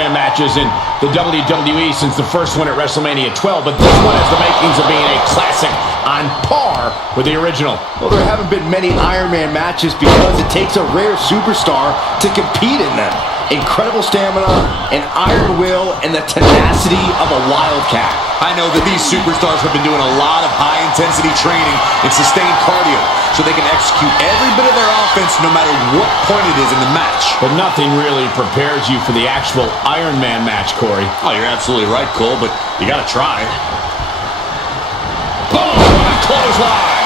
Man matches in the WWE since the first one at WrestleMania 12, but this one has the makings of being a classic on par with the original. Well, there haven't been many Iron Man matches because it takes a rare superstar to compete in them. Incredible stamina, an iron will, and the tenacity of a wildcat. I know that these superstars have been doing a lot of high-intensity training and sustained cardio, so they can execute every bit of their offense no matter what point it is in the match. But nothing really prepares you for the actual Iron Man match, Corey. Oh, you're absolutely right, Cole, but you gotta try. Oh, what a clothesline!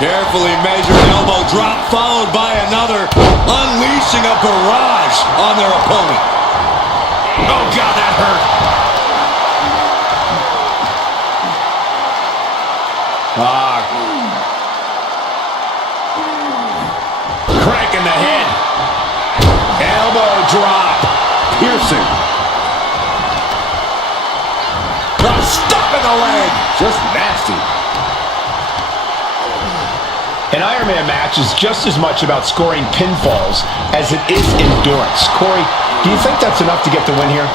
Carefully measured elbow drop followed by another, unleashing a barrage on their opponent. Oh, God, that hurt. Cranking the head. Elbow drop. Piercing. Stuck in the leg. Just nasty. An Iron Man match is just as much about scoring pinfalls as it is endurance. Corey, do you think that's enough to get the win here?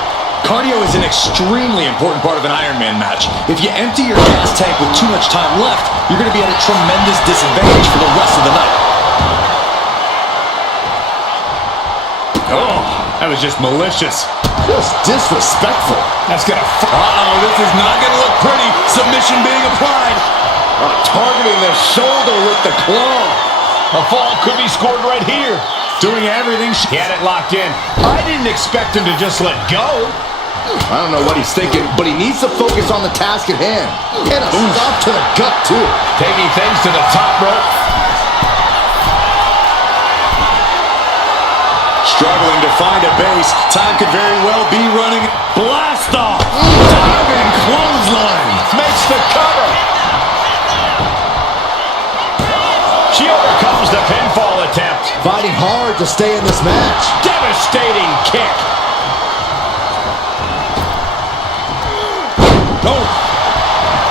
Cardio is an extremely important part of an Iron Man match. If you empty your gas tank with too much time left, you're going to be at a tremendous disadvantage for the rest of the night. Oh, that was just malicious. Just disrespectful. That's gonna this is not going to look pretty. Submission being applied. Targeting the shoulder with the claw. A fall could be scored right here. Doing everything. She had it locked in. I didn't expect him to just let go. I don't know what he's thinking, but he needs to focus on the task at hand. And a stop to the gut, too. Taking things to the top rope. Struggling to find a base. Time could very well be running. Blast off. Diving clothesline. Makes the cover. She overcomes the pinfall attempt. Fighting hard to stay in this match. Devastating kick.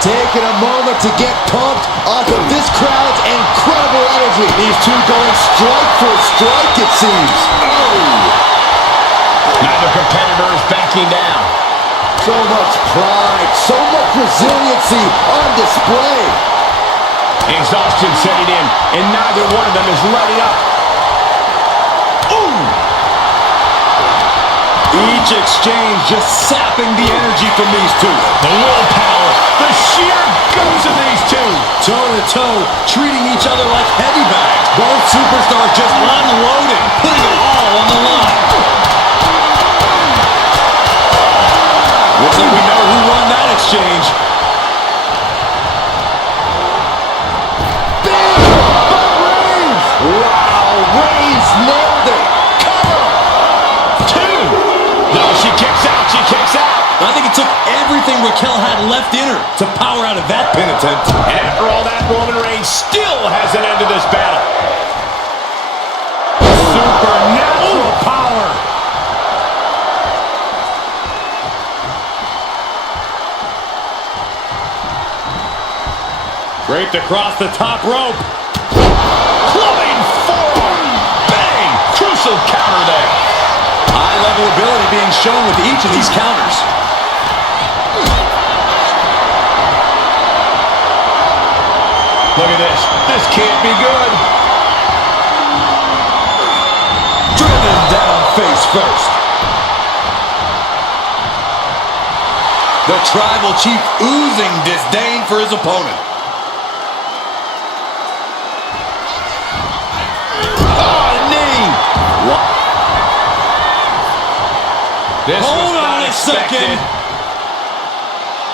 Taking a moment to get pumped off of this crowd's incredible energy. These two going strike for strike, it seems. Neither competitor is backing down. So much pride, so much resiliency on display. Exhaustion setting in, and neither one of them is letting up. Each exchange just sapping the energy from these two. The willpower, the sheer guts of these two. Toe-to-toe, treating each other like heavy bags. Both superstars just unloading, putting it all on the line. Looks like we know who won that exchange. Wow, Reigns nailed it. She kicks out. I think it took everything Raquel had left in her to power out of that pin attempt. And after all that, Roman Reigns still hasn't ended this battle. Supernatural power. Draped across the top rope. Clubbing forearm. Bang. Crucial counter there. High-level ability being shown with each of these counters. Look at this. This can't be good. Driven down face first. The Tribal Chief oozing disdain for his opponent. Hold on a second.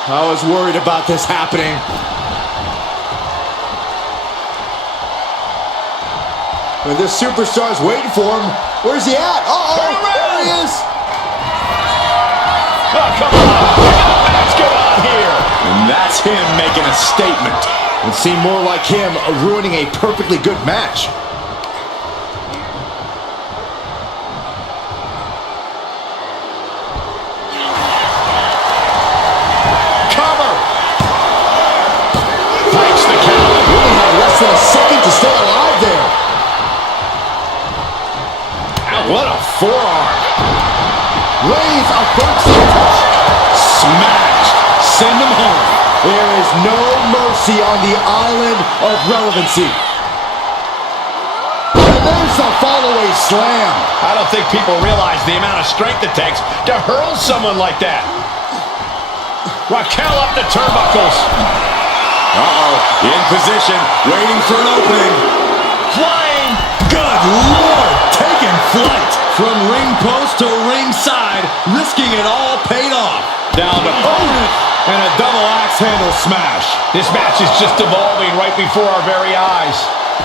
I was worried about this happening. And this superstar's waiting for him. Where's he at? There he is. Oh, come on. Let's get on here. And that's him making a statement. It seemed more like him ruining a perfectly good match. Breaks the count. Really had less than a second to stay alive there. what a forearm. Reigns a first touch. Smashed. Send him home. There is no mercy on the island of relevancy. And there's the follow-away slam. I don't think people realize the amount of strength it takes to hurl someone like that. Raquel up the turnbuckles. Uh-oh. In position. Waiting for an opening. Flying. Good Lord. Taking flight. From ring post to ringside. Risking it all paid off. Down to opponent. And a double axe handle smash. This match is just evolving right before our very eyes.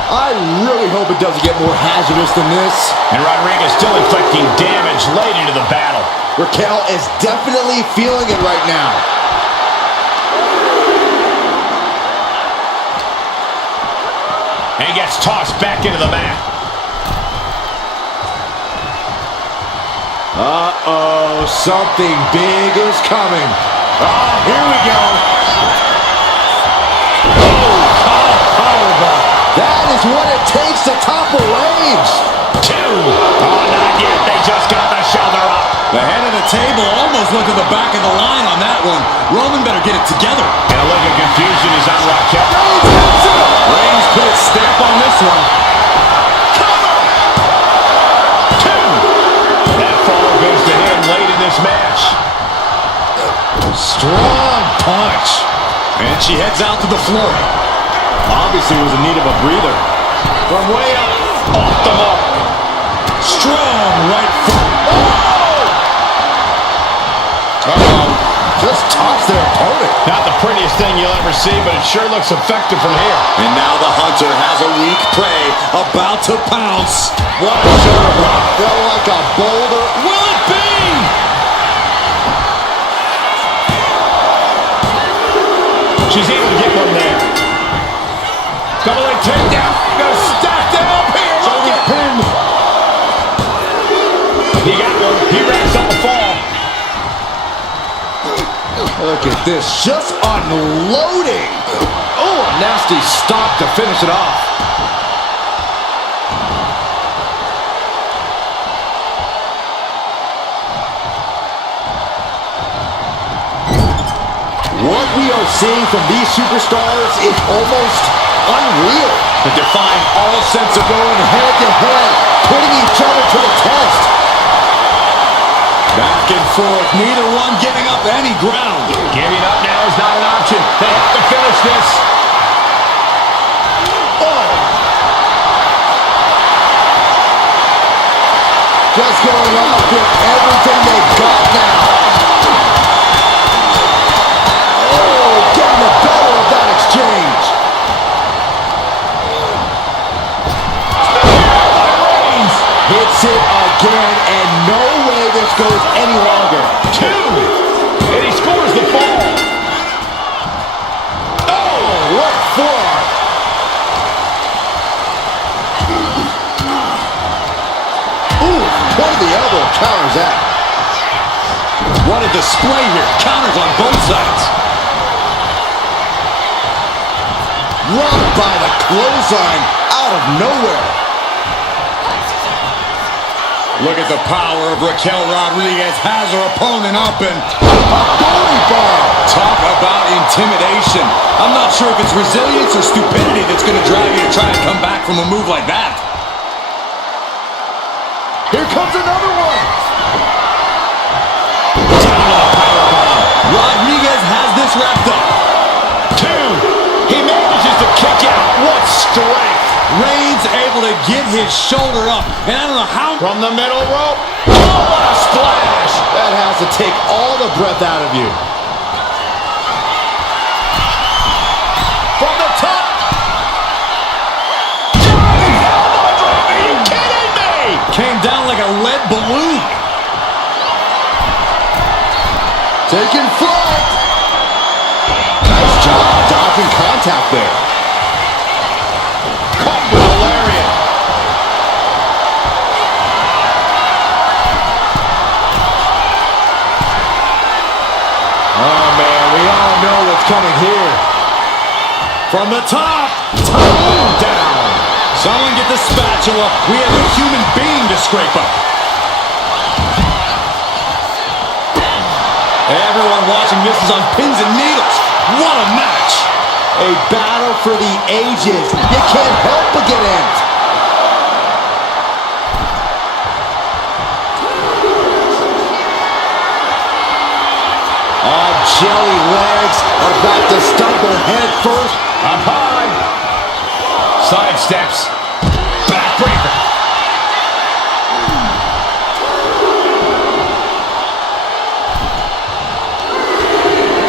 I really hope it doesn't get more hazardous than this. And Rodriguez still inflicting damage late into the battle. Raquel is definitely feeling it right now. And he gets tossed back into the mat. Uh-oh, something big is coming. Ah, here we go. Powerbomb. That is what it takes to topple Reigns. 2. Oh, not yet. They just got the shoulder up. The head of the table almost went to the back of the line on that one. Roman better get it together. And a look of confusion is on Raquel. Reigns put his stamp on this one. Cover! 2. That fall goes to him late in this match. Strong punch. And she heads out to the floor. Obviously was in need of a breather. From way up, off the mark. Strong right foot. Uh-oh. Just tops their opponent. Not the prettiest thing you'll ever see, but it sure looks effective from here. And now the Hunter has a weak prey about to pounce. What a shoulder block. Felt like a boulder. Will it be? She's able to get one there. Double leg takedown. Gonna stack them up here. Look at him. He got one. He wraps up the fall. Look at this. Just unloading. Oh, a nasty stop to finish it off. What we are seeing from these superstars is almost unreal. They're defying all sense of Going head to head, putting each other to the test. back and forth. Neither one giving up any ground. Giving up now is not an option. They have to finish this. Oh. Just going off with everything they've got now. Oh, getting the better of that exchange. Reigns Hits it again, and no way this goes any longer. 2. And he scores the fall. Oh, what forearm. Ooh, point of the elbow counters that. What a display here. Counters on both sides. Rocked by the clothesline out of nowhere. Look at the power of Raquel Rodriguez. Has her opponent up and A belly bar. talk about intimidation. I'm not sure if it's resilience or stupidity that's going to drive you to try and come back from a move like that. Here comes another one. Rodriguez has this wrapped up. 2. He manages to kick out. What strength. Reigns able to get his shoulder up. And I don't know how. From the middle rope. Oh, what a splash. That has to take all the breath out of you. From the top. Johnny elbow drop. Are you kidding me? Came down like a lead balloon. Taking flight. Nice job dodging contact there. Caught with a lariat. Oh, man, we all know what's coming here. From the top. Down. Someone get the spatula. We have a human being to skyscraper. Everyone watching this is on pins and needles. What a match. A battle for the ages. You can't help but get amped. Oh, jelly legs are about to stumble head first. Up high. Side steps. Backbreaker.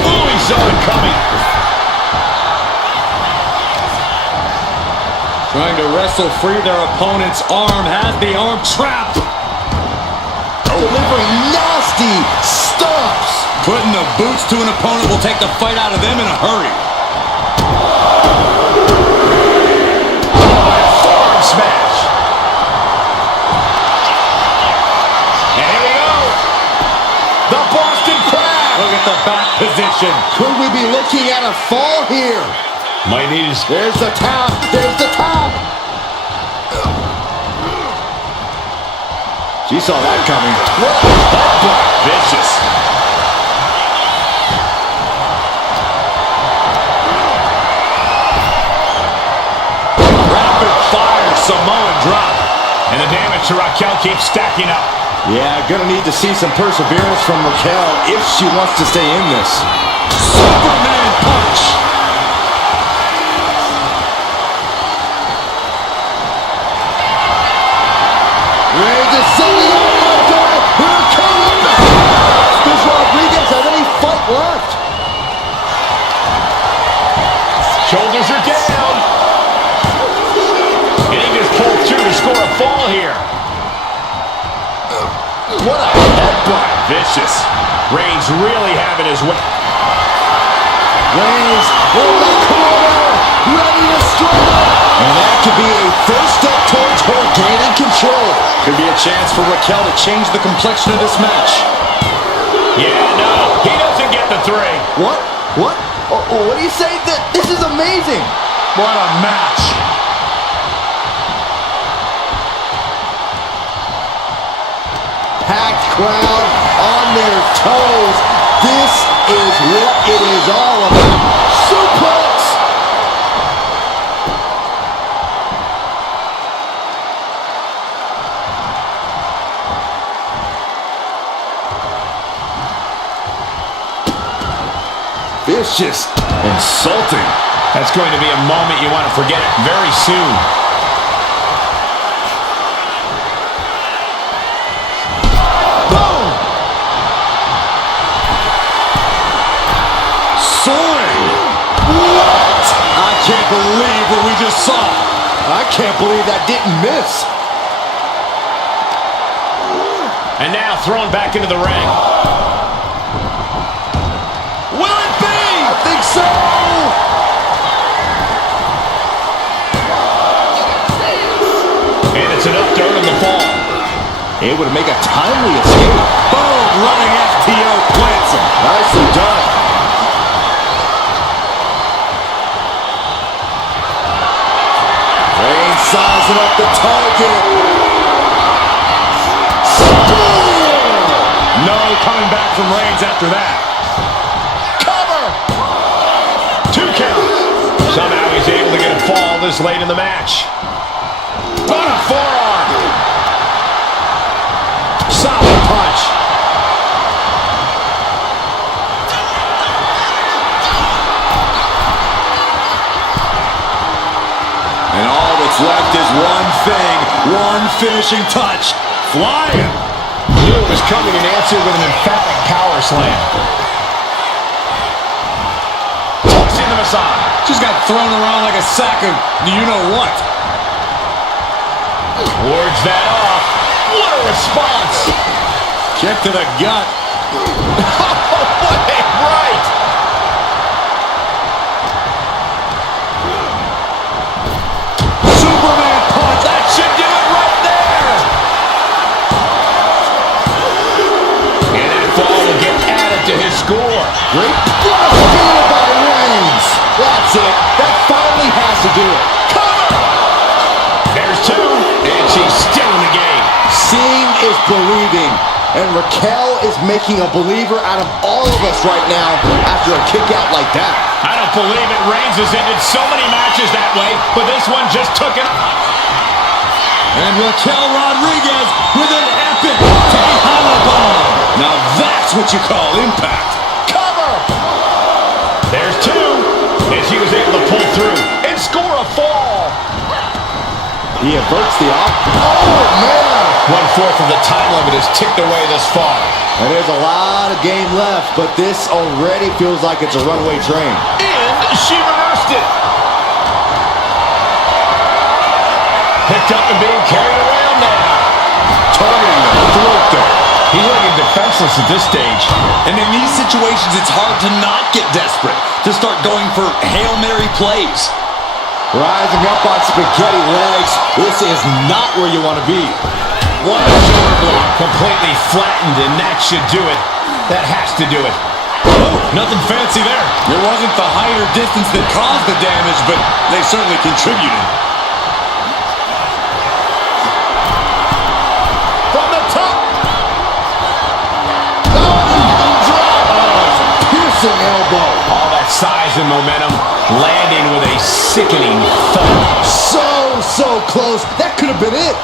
Ooh, he saw it coming. Trying to wrestle free their opponent's arm. Has the arm trapped. Delivering nasty stomps. Putting the boots to an opponent will take the fight out of them in a hurry. Forearm smash. And here we go. The Boston Crab. Look at the back position. Could we be looking at a fall here? Might need his... There's the tap. There's the tap. She saw that coming. Vicious. Rapid fire Samoan drop. And the damage to Raquel keeps stacking up. Yeah, gonna need to see some perseverance from Raquel if she wants to stay in this. Superman punch. Reigns is setting up. Oh, God. Here it comes. Does Rodriguez have any fight left? Shoulders are down. And he just pulled through to score a fall here. What a headbutt. Vicious. Reigns really having his way. Reigns in the corner, ready to strike. And that could be a first step towards her gaining control. Could be a chance for Raquel to change the complexion of this match. Yeah, no. He doesn't get the three. What? What? What do you say? This is amazing. What a match. Packed crowd on their toes. This is what it is all about. Suplex. Vicious. Insulting. That's going to be a moment you want to forget very soon. Boom! Soaring. What? I can't believe what we just saw. I can't believe that didn't miss. And now thrown back into the ring. Will it be? I think so. And it's enough to earn him the fall. Able to make a timely escape. Boom, running FTO plants him. Nicely done. Reigns sizing up the target. No coming back from Reigns after that. Cover. 2 count. Somehow he's able to get a fall this late in the match. Boom, forearm. Solid punch. And all that's left is one thing, one finishing touch. Flying. Knew it was coming and answered with an emphatic power slam. Tossing the massage. Just got thrown around like a sack of you-know-what. Wards that off. What a response. Kick to the gut. What a right. Superman punch. That should do it right there. And that fall will get added to his score. Great blood by Reigns. That's it. That finally has to do it. Cover. There's 2, and she's still in the game. is believing. And Raquel is making a believer out of all of us right now after a kick out like that. I don't believe it. Reigns has ended so many matches that way, but this one just took it. And Raquel Rodriguez with an epic Tejana bomb. Now that's what you call impact. Cover! There's two, and she was able to pull through and score a fall. He averts the off. Oh, man! 1/4 of the time limit is ticked away thus far. And there's a lot of game left, but this already feels like it's a runaway train. And she reversed it. Picked up and being carried around now. Targeting the throat there. He's looking defenseless at this stage. And in these situations, it's hard to not get desperate, to start going for Hail Mary plays. Rising up on spaghetti legs. This is not where you want to be. One shoulder block completely flattened, and that should do it. That has to do it. Oh, nothing fancy there. It wasn't the height or distance that caused the damage, but they certainly contributed. From the top. Piercing elbow. All that size and momentum landing with a sickening thud. So close. That could have been it.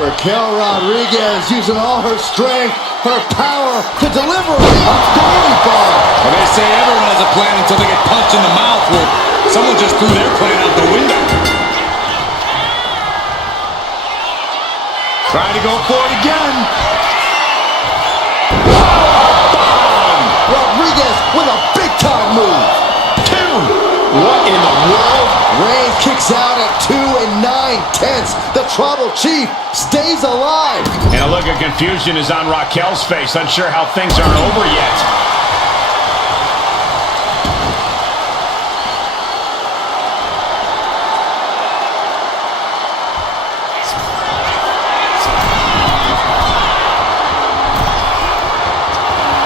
Raquel Rodriguez using all her strength, her power to deliver a goalie bomb. Well, they say everyone has a plan until they get punched in the mouth. Well, someone just threw their plan out the window. Trying to go for it again. Rodriguez with a big-time move. 2. What in the world? Reigns kicks out at 2 9/10. The Tribal Chief stays alive. And a look of confusion is on Raquel's face, unsure how things aren't over yet.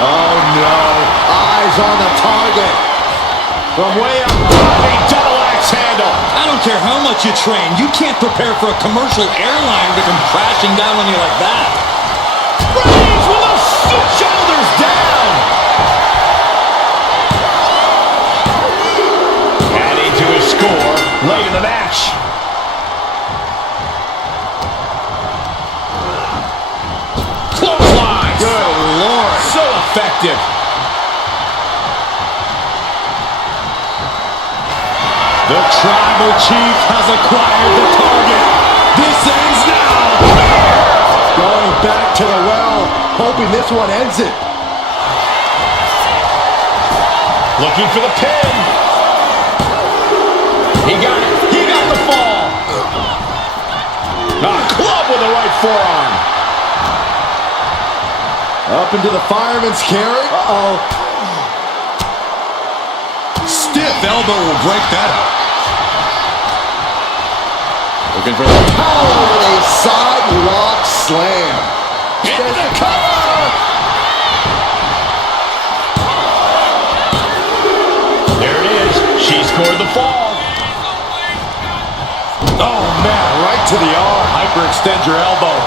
Oh no, eyes on the target. From way up, a double axe handle. I don't care how much you train, you can't prepare for a commercial airliner to come crashing down on you like that. Reigns with those shoulders down. Adding to his score late in the match. Clothesline. Good Lord. So effective. The Tribal Chief has acquired the target. This ends now. Going back to the well, hoping this one ends it. Looking for the pin. He got it. He got the fall. A club with the right forearm. Up into the fireman's carry. Uh-oh. Stiff elbow will break that up. Looking for the power with a sidewalk slam. Into the cover. There it is. She scored the fall. Oh, man, right to the arm. Hyperextend your elbow.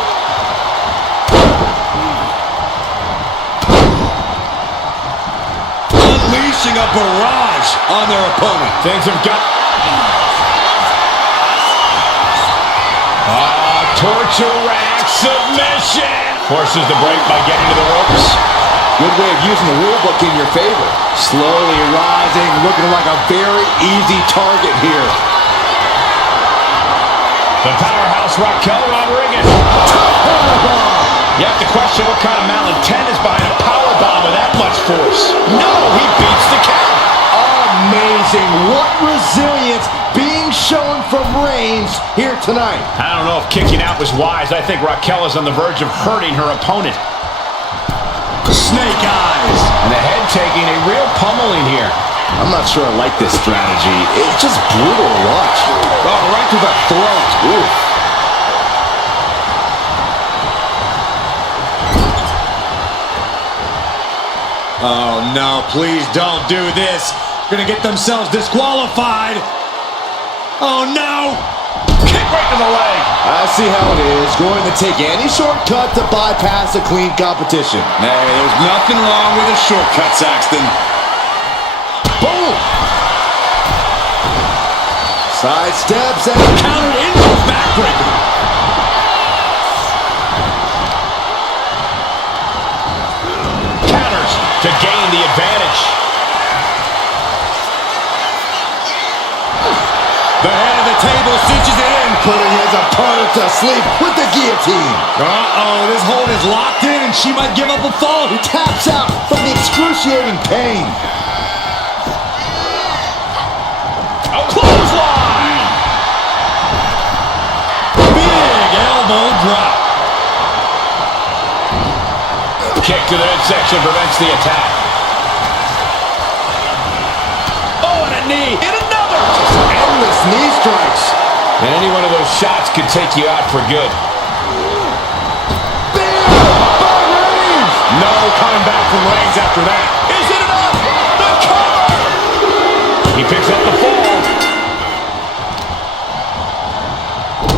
Unleashing a barrage on their opponent. Things have got... torture rack submission. Forces the break by getting to the ropes. Good way of using the rule book in your favor. Slowly rising, looking like a very easy target here. The powerhouse Raquel Rodriguez. You have to question what kind of malintent is behind a powerbomb with that much force. No, he beats the count. Amazing. What resilience being shown from Reigns here tonight. I don't know if kicking out was wise. I think Raquel is on the verge of hurting her opponent. Snake eyes. And the head taking a real pummeling here. I'm not sure I like this strategy. It's just brutal to watch. Oh, right to the throat. Oof. Oh, no, please don't do this. Gonna get themselves disqualified. Oh, no. Kick right to the leg. see how it is. Going to take any shortcut to bypass a clean competition. Hey, there's nothing wrong with a shortcut, Saxton. Boom! Side steps and Countered into the backbreaker. Counters to gain the advantage. The head of the table cinches it in. putting his opponent to sleep with the guillotine. Uh-oh, this hold is locked in and she might give up a fall. He taps out from the excruciating pain. A clothesline! Big elbow drop. Kick to the midsection prevents the attack. Oh, and a knee. And another! Endless knee strikes. And any one of those shots could take you out for good. Bam! By Reigns! No coming back from Reigns after that. Is it enough? The cover! He picks up the fall.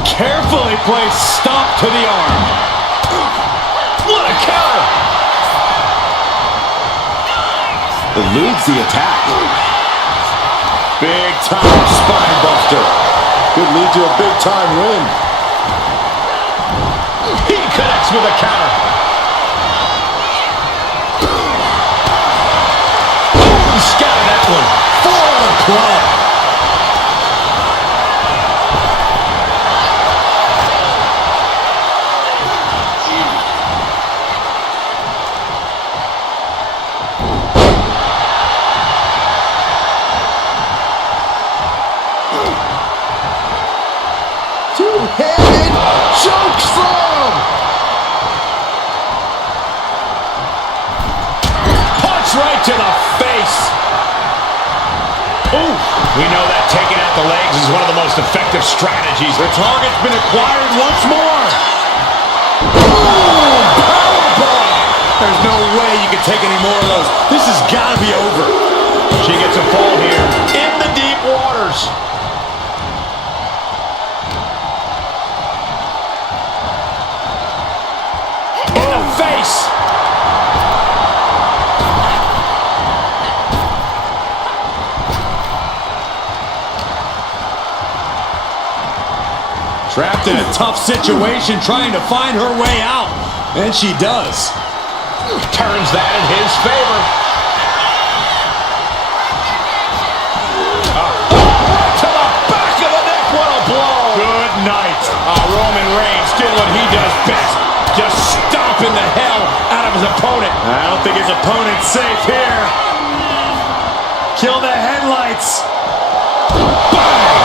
Carefully placed stomp to the arm. What a counter! Eludes the attack. Big time spine buster. Could lead to a big time win. He connects with a counter. Boom! Scattered that one. For the club. Two-handed choke slam! Punch right to the face. Ooh, we know that taking out the legs is one of the most effective strategies. The target's been acquired once more. Boom! Powerbomb! There's no way you can take any more of those. This has got to be over. She gets a fall here in the deep waters. In the face. Trapped in a tough situation, trying to find her way out. And she does. Turns that in his favor. Right to the back of the neck. What a blow. Good night. Roman Reigns did what he does best. Just stomping the hell out of his opponent. I don't think his opponent's safe here. Kill the headlights. Bang!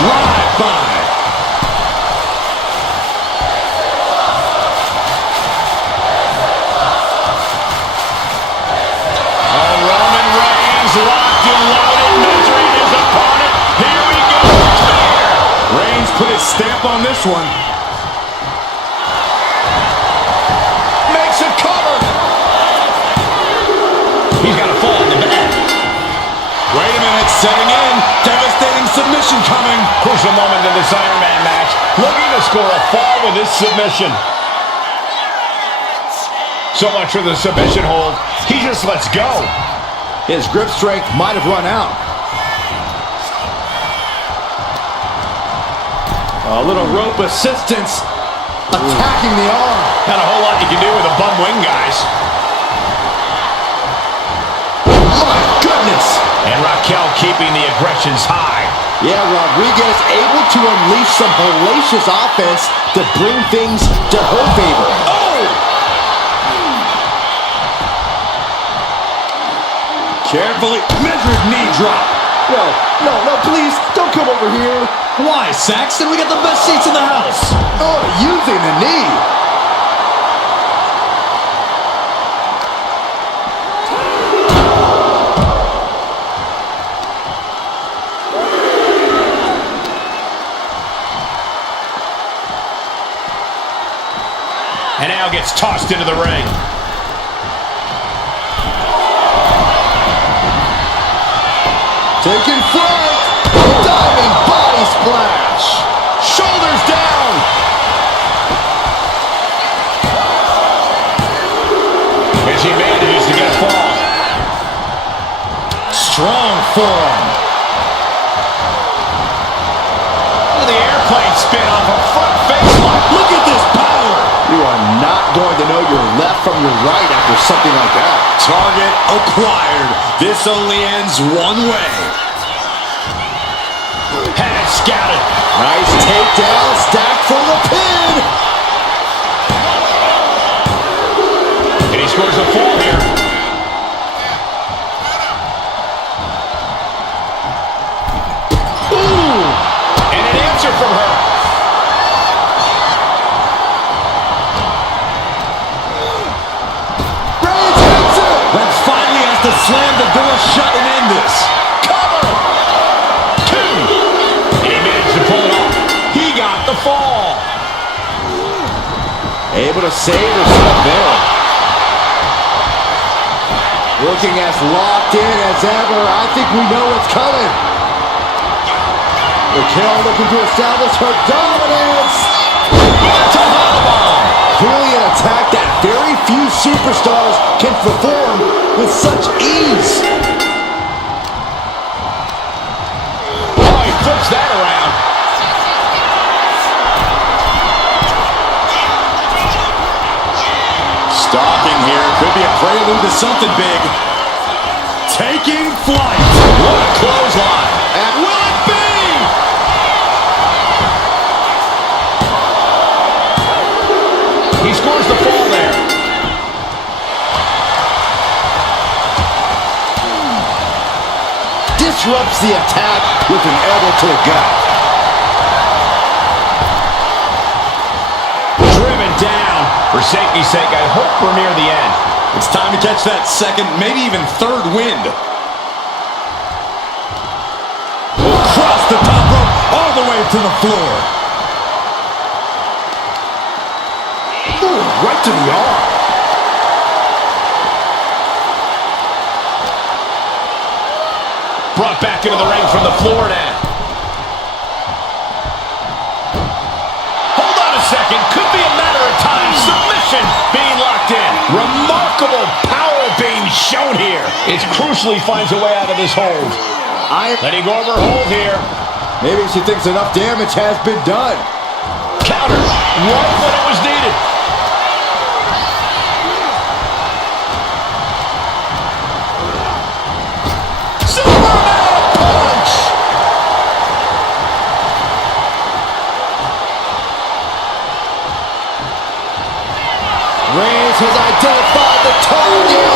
Drive by. Roman Reigns locked and loaded, measuring his opponent. Here we go. Reigns put his stamp on this one. Makes a cover. He's got a fall in the back. Wait a minute, setting in. Devastating submission coming. Crucial moment in this Iron Man match. Looking to score a fall with this submission. So much for the submission hold. He just lets go. His grip strength might have run out. A little rope assistance. Attacking the arm. Not a whole lot you can do with a bum wing, guys. My goodness. And Raquel keeping the aggressions high. Yeah, Rodriguez able to unleash some hellacious offense to bring things to her favor. Oh! Carefully measured knee drop. No, please, don't come over here. Why, Saxton? We got the best seats in the house. Oh, using the knee. And now gets tossed into the ring. Taking flight. Diving body splash. Shoulders down. forearm. Look at the airplane spin off a front face lock. Look at this power. You are not going to know your left from your right after something like that. Target acquired. This only ends one way. Had it scouted. Nice takedown, stacked for the pin. And he scores a fall here. Ooh! And an answer from her. Reigns hits it. Reigns finally has to slam the door shut and end this. Cover! Two! And he managed to pull it off. He got the fall. Able to save herself there. Looking as locked in as ever. I think we know what's coming. Raquel looking to establish her dominance. Clearly an attack that very few superstars can perform with such ease. Oh, he flips that around. Stalking here. Could be a prelude to something big. Taking flight. What a clothesline. And will it be? He scores the fall there. Disrupts the attack with an elbow to the gut. Driven down. For safety's sake, I hope we're near the end. It's time to catch that second, maybe even third wind. Across the top rope, all the way to the floor. Ooh, right to the arm. Brought back into the ring from the floor now. Hold on a second. Could be a matter of time. Submission being locked in. Remarkable power being shown here. It's crucial he finds a way out of this hold. Letting go of her hold here. Maybe she thinks enough damage has been done. Counter. Right when it was needed. Reigns has identified the target.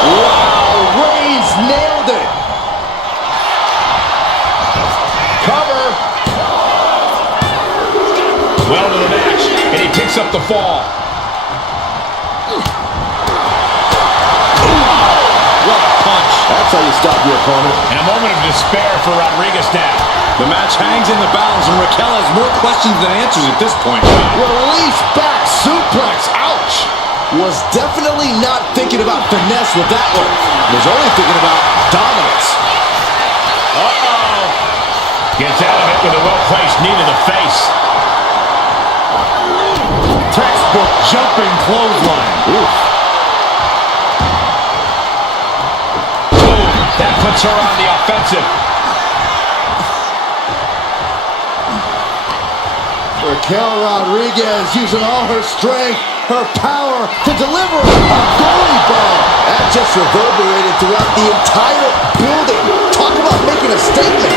Wow, Reigns nailed it. Cover. Well to the match, and he picks up the fall. What a punch. That's how you stop your opponent. And a moment of despair for Rodriguez now. The match hangs in the balance, and Raquel has more questions than answers at this point. Release back suplex. Ouch. Was definitely not thinking about finesse with that one. Was only thinking about dominance. Uh-oh. Gets out of it with a well-placed knee to the face. Textbook jumping clothesline. Oof. Boom. That puts her on the offensive. Raquel Rodriguez using all her strength, her power to deliver a goalie bomb. That just reverberated throughout the entire building. Talk about making a statement.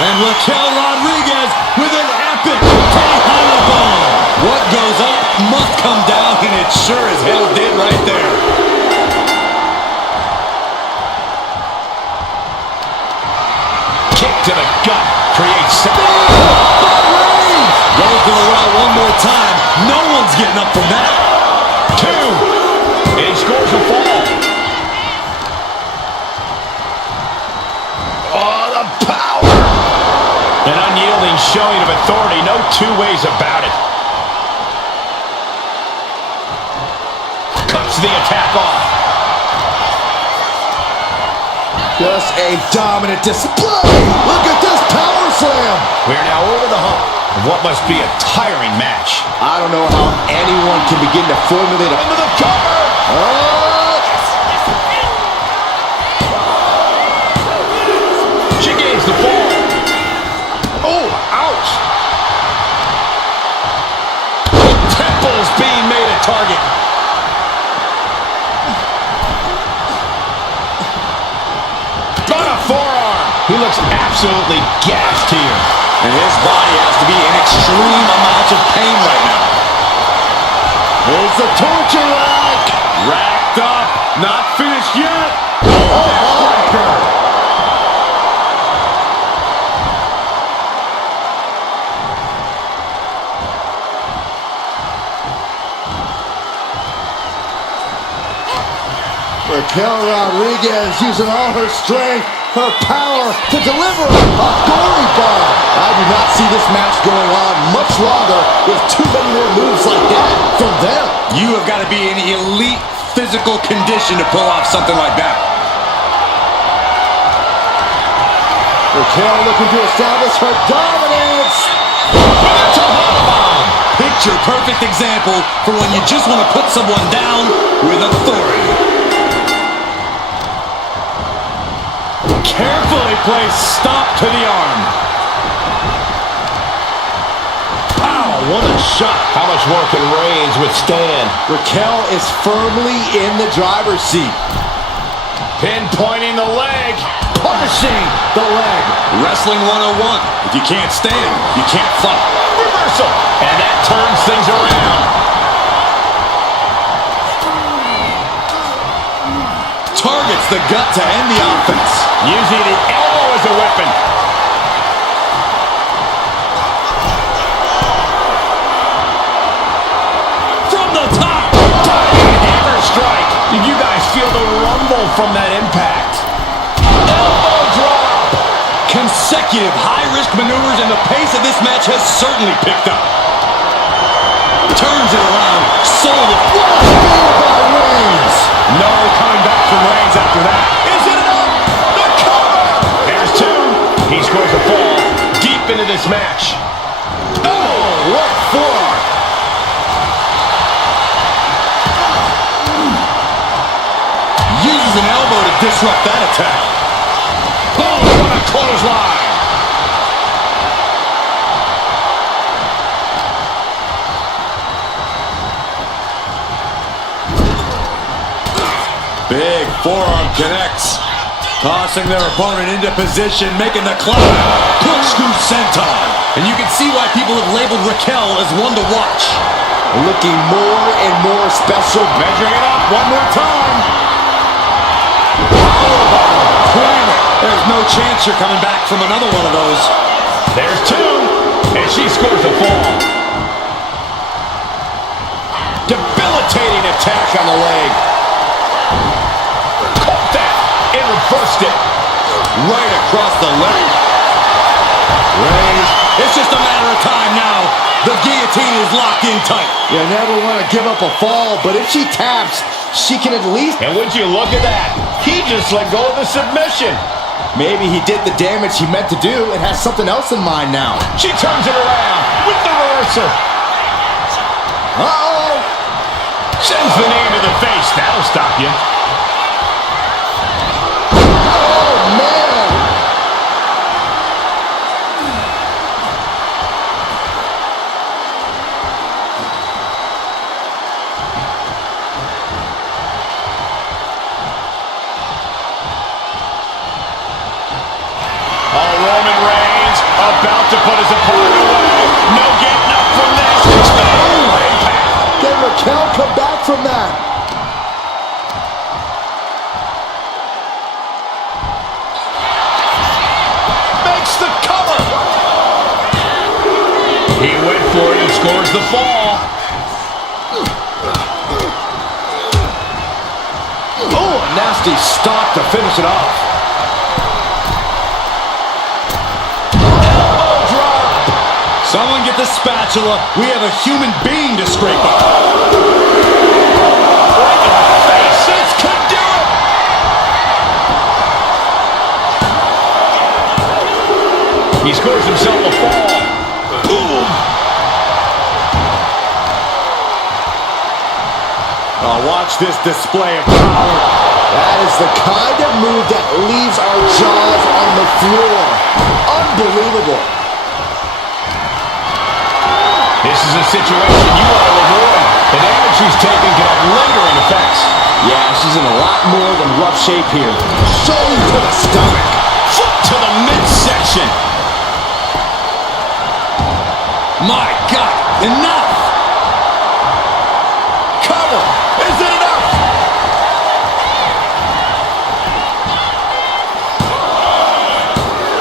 And Raquel Rodriguez with an epic Tejana bomb. What goes up must come down, and it sure as hell did right there. To the gut. Creates... Goes to the route one more time. No one's getting up from that. Two. And he scores a fall. Oh, the power. An unyielding showing of authority. No two ways about it. Cuts the attack off. Just a dominant display. Look at this power slam. We're now over the hump. What must be a tiring match. I don't know how anyone can begin to formulate a... Into the cover! Oh! She gains the fall. Oh, ouch! Temple's being made a target. Got a forearm. He looks absolutely gassed here. And his body has to be in extreme amounts of pain right now. Here's the torture rack. Racked up, not finished yet. Raquel Rodriguez using all her strength, her power to deliver a gory bomb. I do not see this match going on much longer with too many more moves like that from them. You have got to be in elite physical condition to pull off something like that. Raquel looking to establish her dominance. Picture perfect example for when you just want to put someone down with authority. Carefully placed stop to the arm. Wow, what a shot. How much more can Reigns withstand? Raquel is firmly in the driver's seat. Pinpointing the leg. Punishing the leg. Wrestling 101. If you can't stand, you can't fight. Reversal. And that turns things around. Targets the gut to end the offense. Using the elbow as a weapon. From the top. Diving hammer strike. Did you guys feel the rumble from that impact? Elbow drop. Consecutive high-risk maneuvers, and the pace of this match has certainly picked up. Turns it around. Sold it. By Reigns. No coming back from Reigns after that. Is it enough? The cover. There's two. He scores a fall deep into this match. Oh, what forearm. Uses an elbow to disrupt that attack. Oh, what a clothesline. Big forearm connects. Tossing their opponent into position, making the climb. Corkscrew senton. And you can see why people have labeled Raquel as one to watch. Looking more and more special. Measuring it up one more time. Pointing it. There's no chance you're coming back from another one of those. There's two. And she scores a fall. Debilitating attack on the leg. Caught that. And reversed it. Right across the leg. Reigns. It's just a matter of time now. The guillotine is locked in tight. You never want to give up a fall, but if she taps, she can at least... And would you look at that? He just let go of the submission. Maybe he did the damage he meant to do and has something else in mind now. She turns it around with the reversal. Uh-oh! Sends the knee to the face. That'll stop you. Oh, man! Roman Reigns about to put his opponent away. No getting up from this. Oh, impact. Can Raquel come back from that? Makes the cover. He went for it and scores the fall. Oh, a nasty stop to finish it off. Someone get the spatula. We have a human being to scrape up. Right in the face. This could do it. He scores himself a fall. Boom. Oh, watch this display of power. That is the kind of move that leaves our jaws on the floor. Unbelievable. This is a situation you want to avoid. The damage she's taking can have lingering effects. Yeah, she's in a lot more than rough shape here. Shoulder to the stomach. Foot to the midsection. My God, enough! Cover. Is it enough?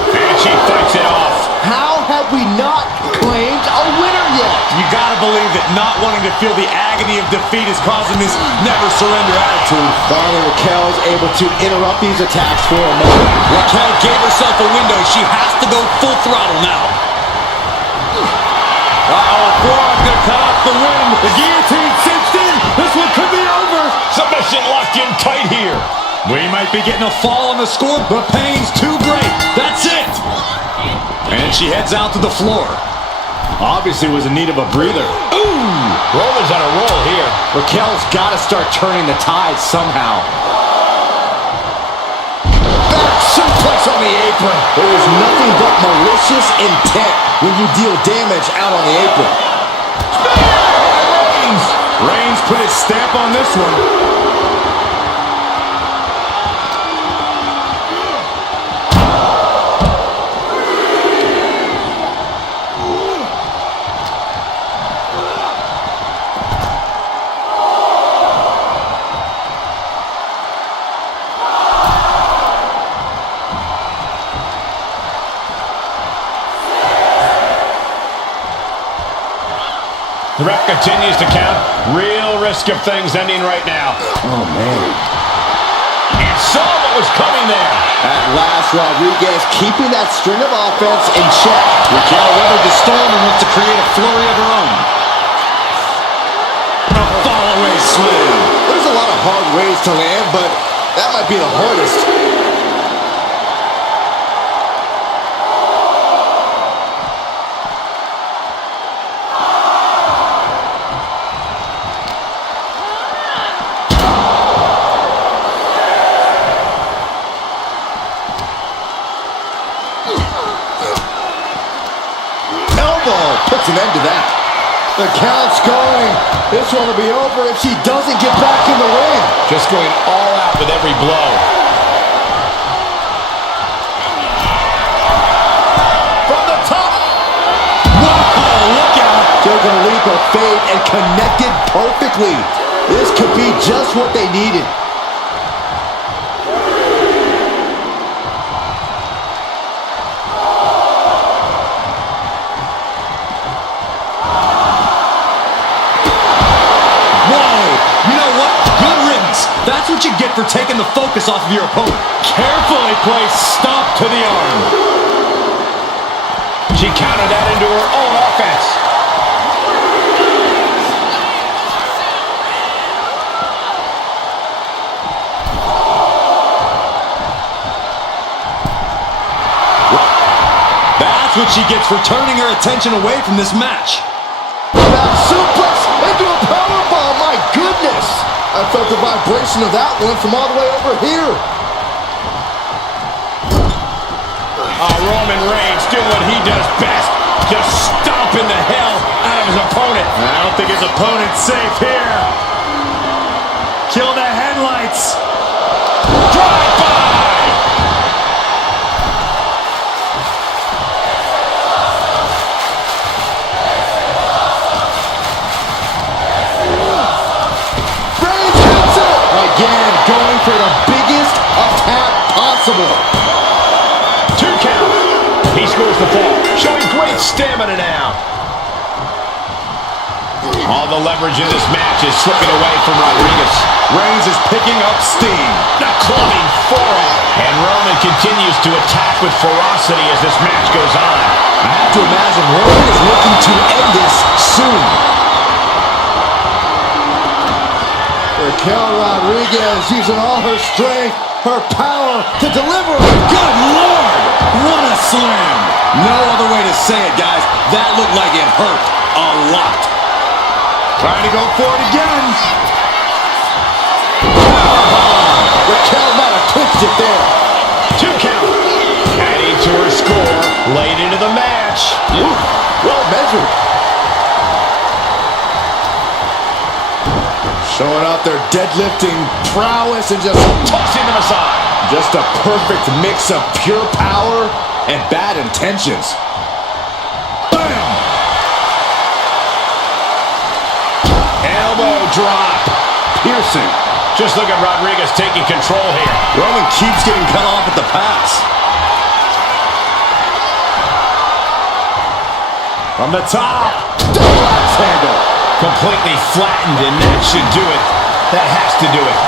And she fights it off. How have we not claimed a winner yet? You gotta believe that not wanting to feel the agony of defeat is causing this never surrender attitude. Finally, Raquel is able to interrupt these attacks for a moment. Raquel gave herself a window. She has to go full throttle now. Uh-oh, Braun gonna cut off the wind. The guillotine cinched in. This one could be over. Submission locked in tight here. We might be getting a fall on the score, but pain's too great. That's it. And she heads out to the floor. Obviously was in need of a breather. Ooh! Roman's on a roll here. Raquel's got to start turning the tide somehow. Back suplex on the apron. There is nothing but malicious intent when you deal damage out on the apron. Reigns put his stamp on this one. The ref continues to count. Real risk of things ending right now. Oh, man. And saw what was coming there. At last, Rodriguez keeping that string of offense in check. Raquel weathered the storm and wants to create a flurry of her own. A fall-away slam. There's a lot of hard ways to land, but that might be the hardest. Puts an end to that. The count's going. This one will be over if she doesn't get back in the ring. Just going all out with every blow. From the top. Wow, look out. Took a leap of faith and connected perfectly. This could be just what they needed. That's what you get for taking the focus off of your opponent. Carefully placed stomp to the arm. She countered that into her own offense. That's what she gets for turning her attention away from this match. Back suplex into a powerbomb. My goodness. I felt the vibration of that one from all the way over here. Roman Reigns doing what he does best. Just stomping the hell out of his opponent. I don't think his opponent's safe here. Kill the headlights. Drive-by! Again, going for the biggest attack possible. 2 count. He scores the fall, showing great stamina now. All the leverage in this match is slipping away from Rodriguez. Reigns is picking up steam. The clubbing forearm. And Roman continues to attack with ferocity as this match goes on. I have to imagine Roman is looking to end this soon. Raquel Rodriguez using all her strength, her power to deliver. Good Lord! What a slam! No other way to say it, guys. That looked like it hurt a lot. Trying to go for it again. Powerbomb. Raquel might have clinched it there. 2 count. Adding to her score. Late into the match. Ooh, well measured. Showing off their deadlifting prowess and just Tossing them aside. just a perfect mix of pure power and bad intentions. Bam! Elbow drop. Piercing. Just look at Rodriguez taking control here. Roman keeps getting cut off at the pass. From the top. Double axe handle. Completely flattened, and that should do it. That has to do it.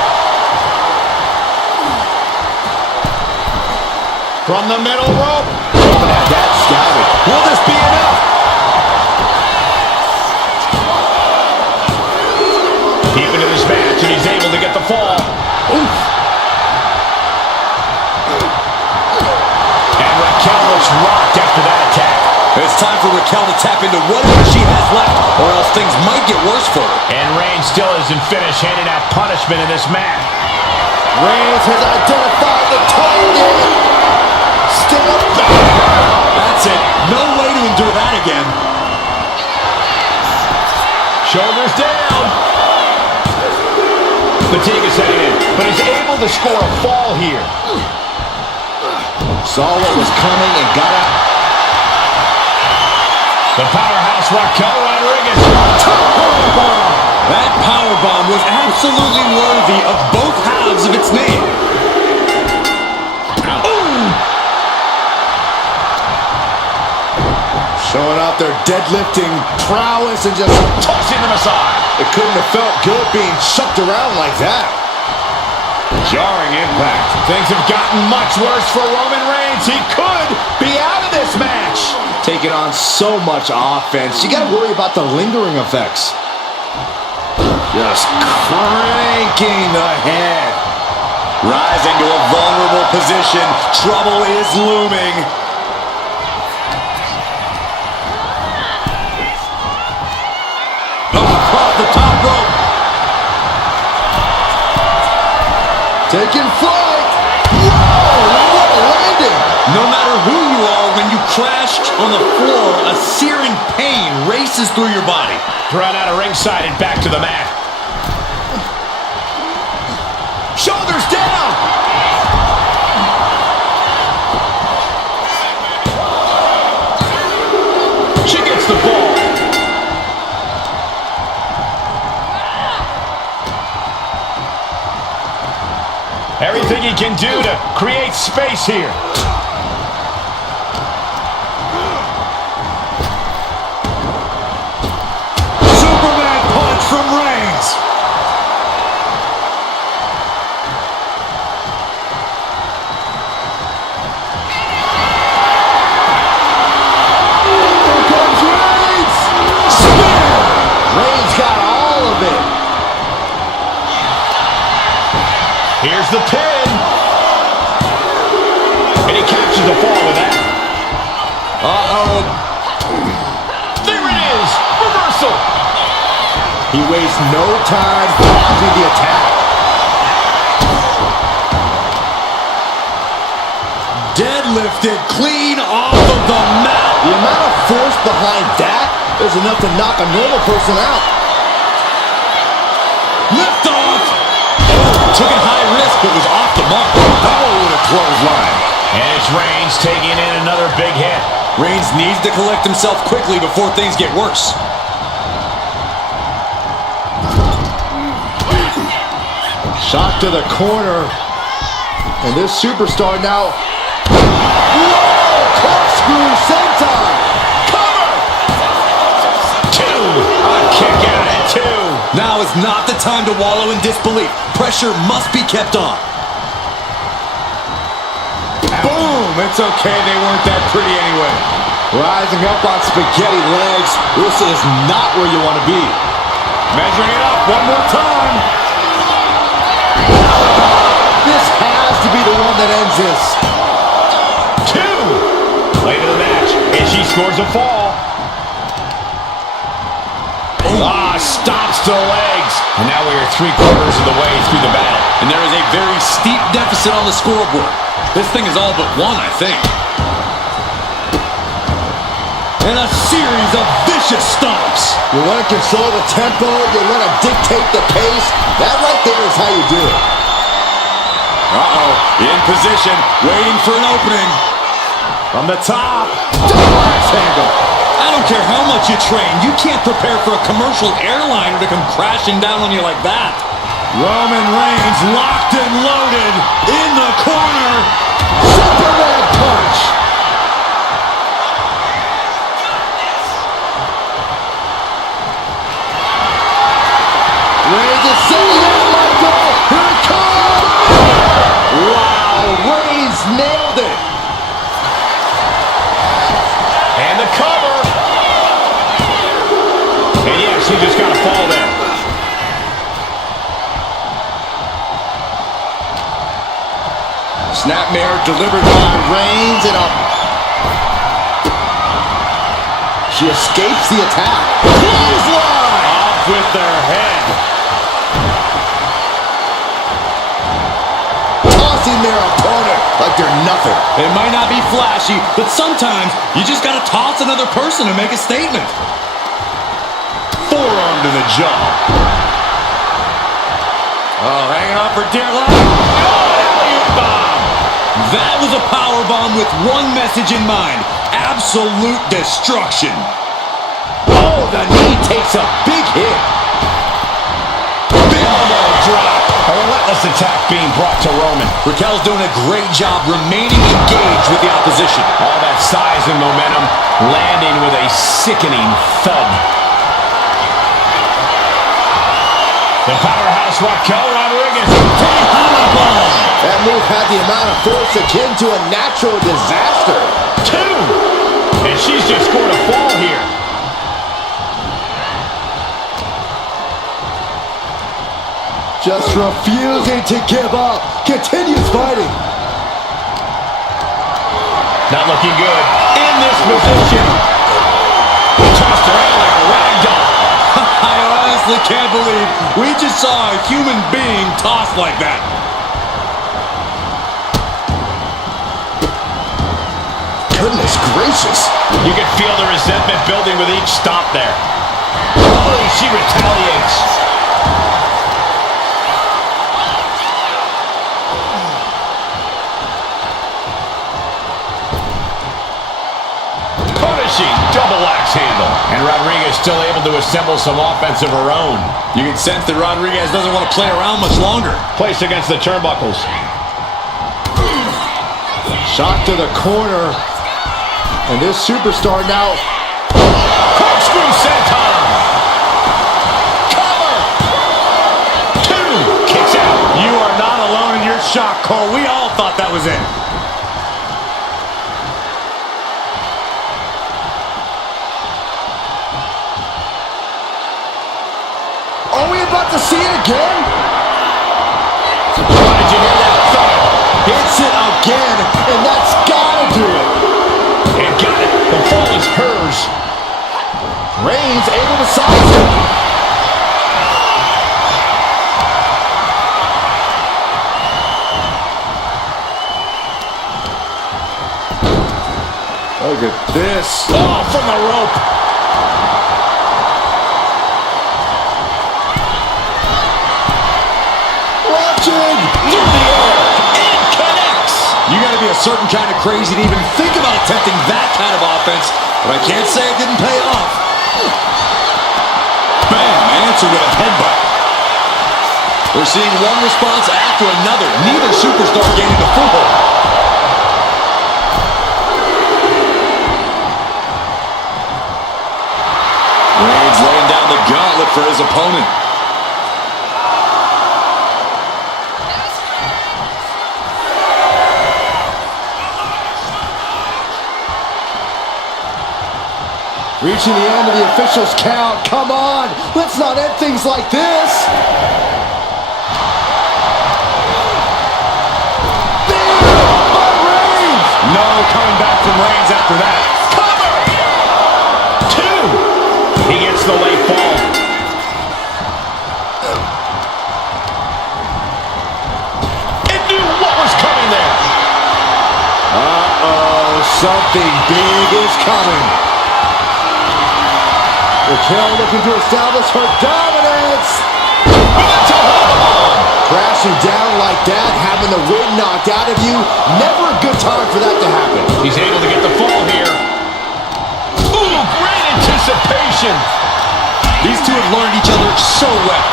From the middle rope. Roman had that scouted. Will this be enough? Deep into this match, and he's able to get the fall. Oof. And Raquel looks rocked after that attack. It's time for Raquel to tap into whatever she has left, or else things might get worse for her. And Reigns still isn't finished handing out punishment in this match. Reigns has identified the target. Still That's it. No way to endure that again. Shoulders down. Fatigue is setting in, but he's able to score a fall here. saw what was coming and got out. The powerhouse Raquel Rodriguez. That powerbomb was absolutely worthy of both halves of its name. Showing off their deadlifting prowess and just Tossing them aside. it couldn't have felt good being chucked around like that. Jarring impact. Things have gotten much worse for Roman Reigns. He could be out of this match. Taking on so much offense, you got to worry about the lingering effects. Just cranking the head. Rising to a vulnerable position. Trouble is looming. Across the top rope. Taking flight. Whoa, what a landing. No matter who you are, when you crash on the floor, a searing pain races through your body. Thrown out of ringside and back to the mat. Shoulders down. She gets the ball. Everything he can do to create space here. Superman punch from Reigns. Here comes Reigns. Spear. Reigns got all of it. Here's the pin. And he captures the fall with that. Uh-oh. There it is. Reversal. He wastes no time blocking the attack. Deadlifted clean off of the mat. The amount of force behind that is enough to knock a normal person out. Lift off. Took it high risk, but was off the mark. Oh, what a clothesline. And it's Reigns taking in another big hit. Reigns needs to collect himself quickly before things get worse. Shot to the corner. And this superstar now. Whoa! Corkscrew senton. Cover! 2. A kick out at 2. Now is not the time to wallow in disbelief. Pressure must be kept on. Boom! It's okay, they weren't that pretty anyway. Rising up on spaghetti legs. This is not where you want to be. Measuring it up one more time. This has to be the one that ends this. 2. Late in the match, and she scores a fall. Ah, Stomps to the legs. And now we are 3/4 of the way through the battle. And there is a very steep deficit on the scoreboard. This thing is all but won, I think. And a series of vicious stomps. You want to control the tempo, you want to dictate the pace. That right there is how you do it. Uh-oh, in position, waiting for an opening. From the top, double axe handle. I don't care how much you train, you can't prepare for a commercial airliner to come crashing down on you like that. Roman Reigns locked and loaded in the corner. Superman punch. Reigns is setting up, Michael. Here it comes. Wow, Reigns nailed it. And the cover. And yes, he just got a fall there. Snapmare delivered by Reigns and up. She escapes the attack. Clothesline! Off with their head. Tossing their opponent like they're nothing. It might not be flashy, but sometimes you just gotta toss another person to make a statement. Forearm to the jaw. Oh, hanging on for dear life. That was a power bomb with one message in mind: absolute destruction. Oh, the knee takes a big hit. Big elbow drop. A relentless attack being brought to Roman. Raquel's doing a great job remaining engaged with the opposition. All that size and momentum landing with a sickening thud. The powerhouse Raquel Rodriguez. Tejana bomb. That move had the amount of force akin to a natural disaster. 2. And she's just scored a fall here. Just refusing to give up. Continues fighting. Not looking good. In this position. Tossed around like a rag doll. I honestly can't believe we just saw a human being tossed like that. Goodness gracious. You can feel the resentment building with each stomp there. Oh, she retaliates. Punishing double axe handle. And Rodriguez still able to assemble some offense of her own. You can sense that Rodriguez doesn't want to play around much longer. Placed against the turnbuckles. Shot to the corner. And this superstar now. Corkscrew senton. Cover. 2. Kicks out. You are not alone in your shock, Cole. We all thought that was it. Are we about to see it again? Oh, did you hear that thud? Hits it again, and that's gotta do it. And got it. The fall is hers. Reigns able to size it. Look at this. Oh, from the rope. Watching. Through the air. And connects. You got to be a certain kind of crazy to even think about attempting that kind of offense, but I can't say it didn't pay off. Bam, answered with a headbutt. We're seeing one response after another. Neither superstar gaining the foothold. Reigns laying down the gauntlet for his opponent. Reaching the end of the official's count. Come on. Let's not end things like this. No coming back from Reigns after that. Cover. 2. He gets the late fall. Something big is coming. Raquel looking to establish her dominance. Crashing down like that, having the wind knocked out of you, never a good time for that to happen. He's able to get the fall here. Ooh, great anticipation. These two have learned each other so well.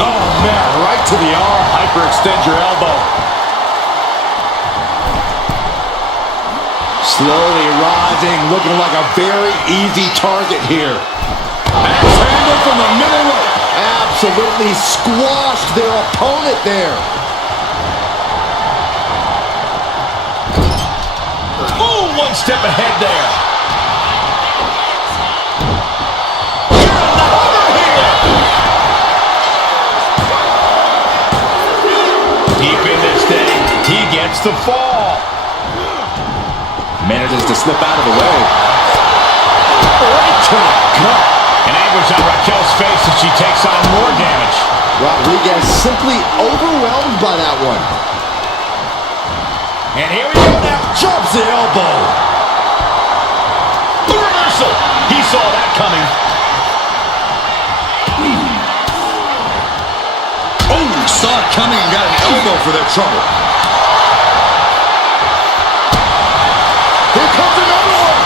Oh, man, right to the arm. Hyperextend your elbow. Slowly rising, looking like a very easy target here. Axe handle from the middle rope. Absolutely squashed their opponent there. Ooh, one step ahead there. Deep in this thing, he gets the fall. Manages to slip out of the way. Right to the gut. An anguish on Raquel's face as she takes on more damage. Rodriguez simply overwhelmed by that one. And here we go now. Drops the elbow. The reversal. He saw that coming. Oh, saw it coming and got an elbow for their trouble. Here comes another one.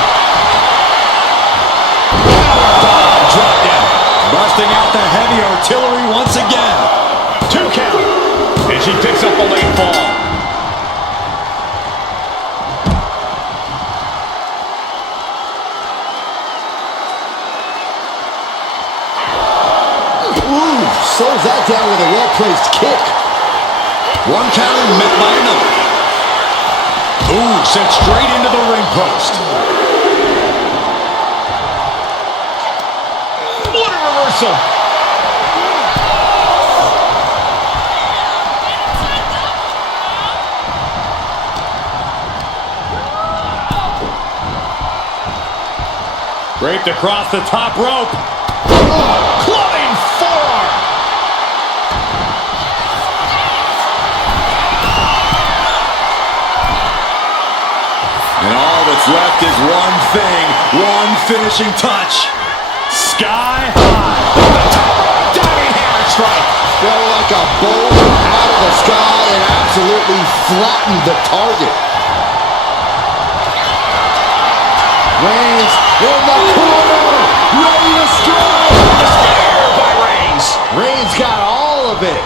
Drop down. Busting out the heavy artillery once again. 2 count. And she picks up a late fall. Ooh, slows that down with a well-placed kick. One counter met by another. Ooh, sent straight into the ring post. What a reversal. Draped across the top rope. Clubbing forearm. And all that's left is one thing, one finishing touch. Sky high. Diving hammer strike. Fell like a bolt out of the sky and absolutely flattened the target. Reigns in the corner, ready to strike. Spear by Reigns. Reigns got all of it.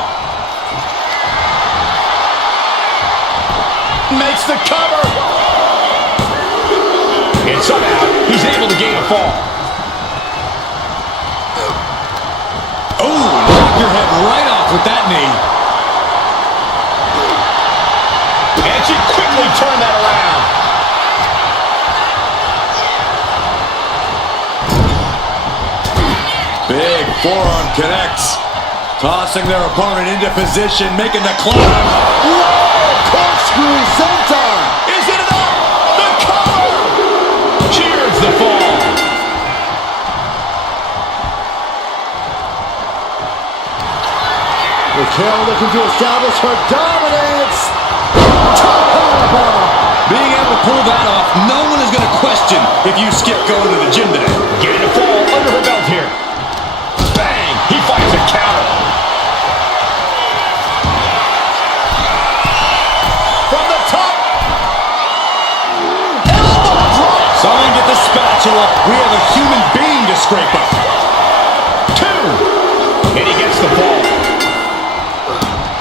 Makes the cover. And somehow, he's able to gain a fall. Oh, knock your head right off with that knee. And she quickly turned that around. Big forearm connects. Tossing their opponent into position, making the climb. Whoa, corkscrew senton. Is it enough? The cover. Cheers the fall. Raquel looking to establish her dominance. Top bomb. Being able to pull that off, no one is going to question if you skip going to the gym today. Getting a fall under her belt here. Bang! He finds a counter. From the top. Elbow drop. Someone get the spatula. We have a human being to scrape up. 2. And he gets the fall.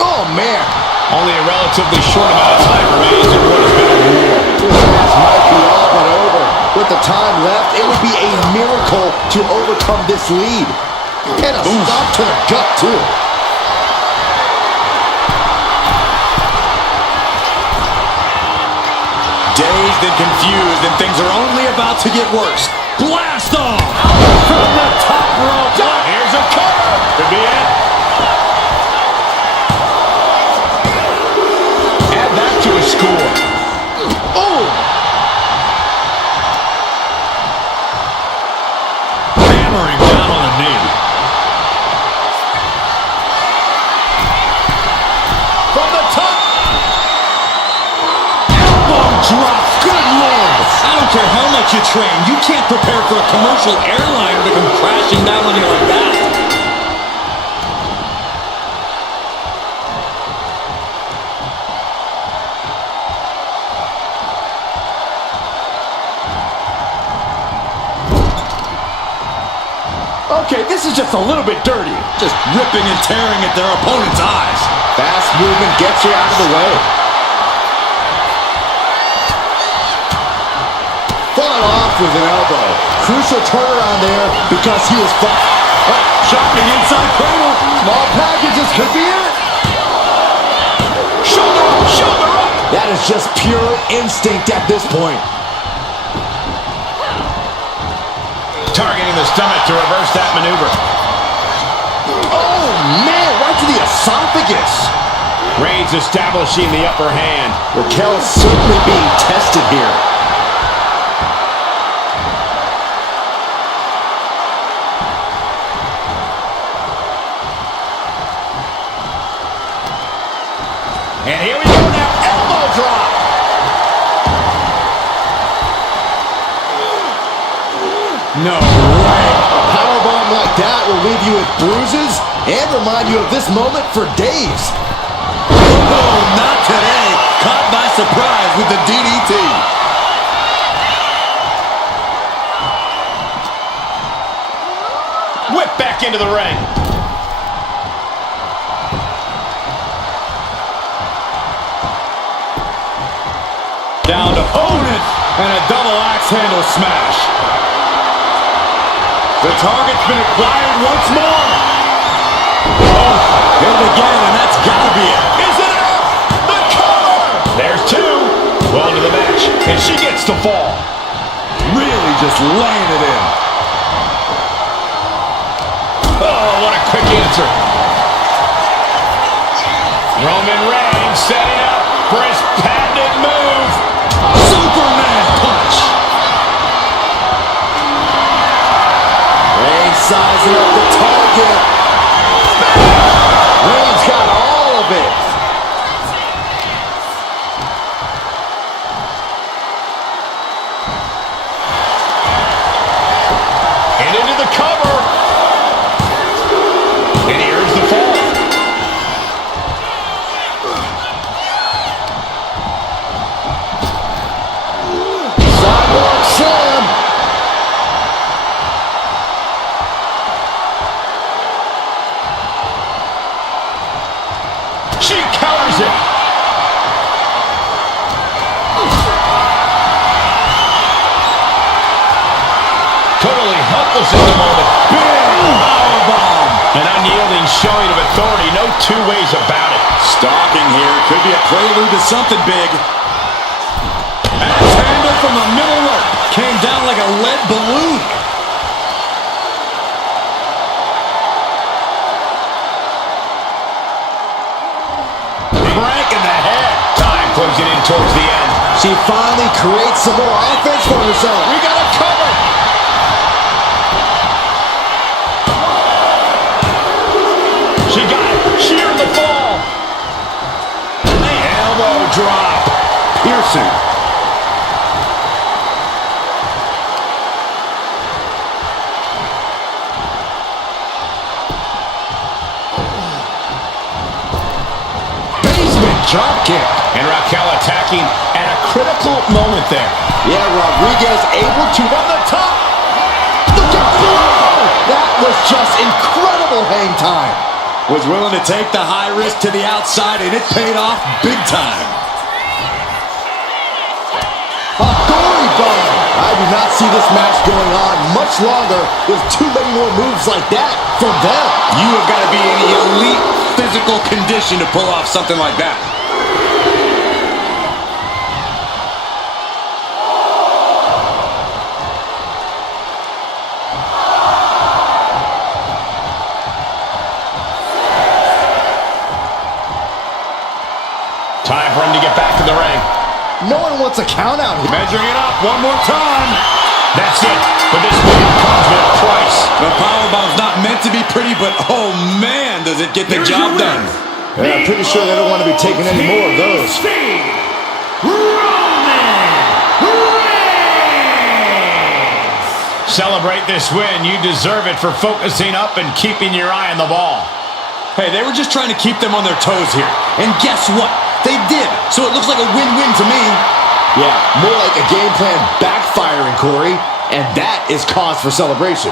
Oh, man. Only a relatively short amount of time remains in what has been a war. This match might be all but over. With the time left, it would be a miracle to overcome this lead. And a stop to the gut, too. Dazed and confused, and things are only about to get worse. Blast off! From the top rope. Here's a cover. Could be it. Add that to a score. Oh! Hammering down on the knee. From the top. drop. Good Lord. I don't care how much you train. You can't prepare for a commercial airliner to come crashing down on you like that. Okay, this is just a little bit dirty. Just ripping and tearing at their opponent's eyes. Fast movement gets you out of the way. Fought off with an elbow. Crucial turnaround there because he was fought. Oh, shocking inside cradle. Small packages could be it. Shoulder up, shoulder up. That is just pure instinct at this point. Targeting the stomach to reverse that maneuver. Oh, man, right to the esophagus. Reigns establishing the upper hand. Raquel is certainly being tested here. And here we go now. Elbow drop. No way. A powerbomb like that will leave you with bruises and remind you of this moment for days. Oh, not today. Caught by surprise with the DDT. Whip back into the ring. Down to opponent. And a double axe handle smash. The target's been acquired once more. Oh, hit it again, and that's gotta be it. Is it enough? The cover. There's two. Well into the match, and she gets to fall. Really just laying it in. Oh, what a quick answer. Roman Reigns setting up for his patented move. Superman punch. Reigns sizing up the target. Reigns got all of it. And into the cover. And here's the fall. Sidewalk slam. She counters it. Totally helpless at the moment. Big powerbomb. An unyielding showing of authority. No two ways about it. Stalking here. Could be a prelude to something big. Axe handle from the middle rope. Came down like a lead balloon. Crank in the head. Time closing in towards the end. She finally creates some more offense for herself. We got a cover. She got it. Sheer the fall. Elbow drop. Piercing. Basement drop kick. And Raquel attacking at a critical moment there. Yeah, Rodriguez able to run the top. Look at that. That was just incredible hang time. Was willing to take the high risk to the outside, and it paid off big time. A gory bomb. I do not see this match going on much longer with too many more moves like that from them. You have got to be in elite physical condition to pull off something like that. Time for him to get back to the ring. No one wants a count out here. Measuring it up one more time. That's it. But this win comes with a price. The powerbomb's not meant to be pretty, but oh man, does it get the job done. Yeah, I'm pretty sure they don't want to be taking any more of those. Roman Celebrate this win. You deserve it for focusing up and keeping your eye on the ball. Hey, they were just trying to keep them on their toes here. And guess what? They did. So it looks like a win-win to me. Yeah, more like a game plan backfiring, Corey. And that is cause for celebration.